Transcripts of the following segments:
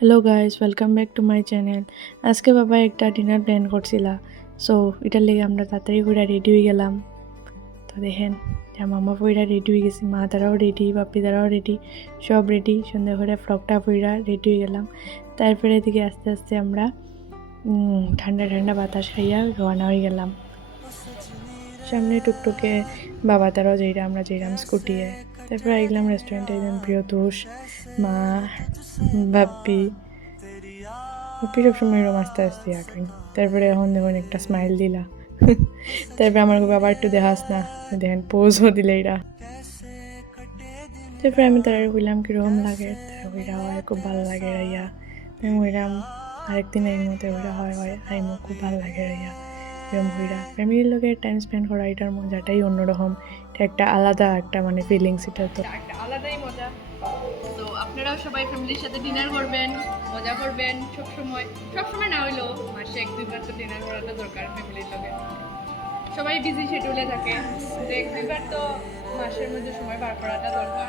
Hello guys, welcome back to my channel. আজকে বাবা একটা ডিনার প্ল্যান করছিলা, সো এটার লেগে আমরা তাড়াতাড়ি করে রেডি হয়ে গেলাম। তো দেখেন যে মামা পইরা রেডি হয়ে গেছি, মা তারাও রেডি, বাপি তারাও রেডি, সব রেডি। সন্ধ্যা করে ফ্রকটা পইরা রেডি হয়ে গেলাম। তারপরে এদিকে আস্তে আস্তে আমরা ঠান্ডা ঠান্ডা বাতাস খাইয়া রওনা হয়ে গেলাম। সামনে টুকটুকে বাবা তারাও যেইরা, আমরা যেইরাম স্কুটিয়ে। তারপরে আইলাম রেস্টুরেন্টে, একদম প্রিয়তোষ, মা, বাপ্পি। বাপ্পি সবসময় এরকম আস্তে আস্তে আঁটুই। তারপরে এখন দেখুন একটা স্মাইল দিলা। তারপরে আমার বাবা একটু দেখাস না, দেখেন পোজও দিলে এরা। তারপরে আমি তারা বললাম কীরকম লাগে, তারা ওইরা হয় খুব ভালো লাগে রাইয়া। আমি ওইরাম আরেকদিন এই মতো ওইরা হয় হয় আইমো খুব ভালো লাগে রাইয়া। এরকম হইরা ফ্যামিলির লোকে টাইম স্পেন্ড করা, এটার মজাটাই অন্যরকম। এটা একটা আলাদা একটা মানে ফিলিংস, এটা তো একটা আলাদাই মজা। তো আপনারাও সবাই ফ্যামিলির সাথে ডিনার করবেন, মজা করবেন। সবসময় না হইলেও মাসে এক দুইবার তো ডিনার করাটা দরকার ফ্যামিলির লগে। সবাই বিজি শিডিউলে থাকে, তো এক দুইবার তো মাসের মধ্যে সময় বার করাটা দরকার।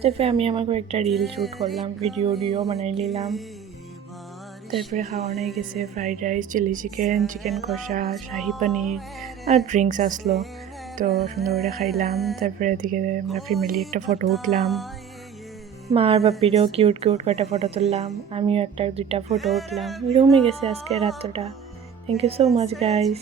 তারপরে আমি আমার কয়েকটা রিল শ্যুট করলাম, ভিডিও বানাই নিলাম। তারপরে খাওয়ানো গেছে fried rice, chilli chicken, chicken কষা, শাহি পনির আর ড্রিঙ্কস আসলো। তো সুন্দর করে খাইলাম। তারপরে এদিকে আমরা ফ্যামিলি একটা ফটো উঠলাম, মা আর বাপিরও কিউট কিউট কয়টা ফটো তুললাম, আমিও একটা দুইটা ফটো উঠলাম। এরকমই গেছে আজকে রাতটা। Thank you so much guys.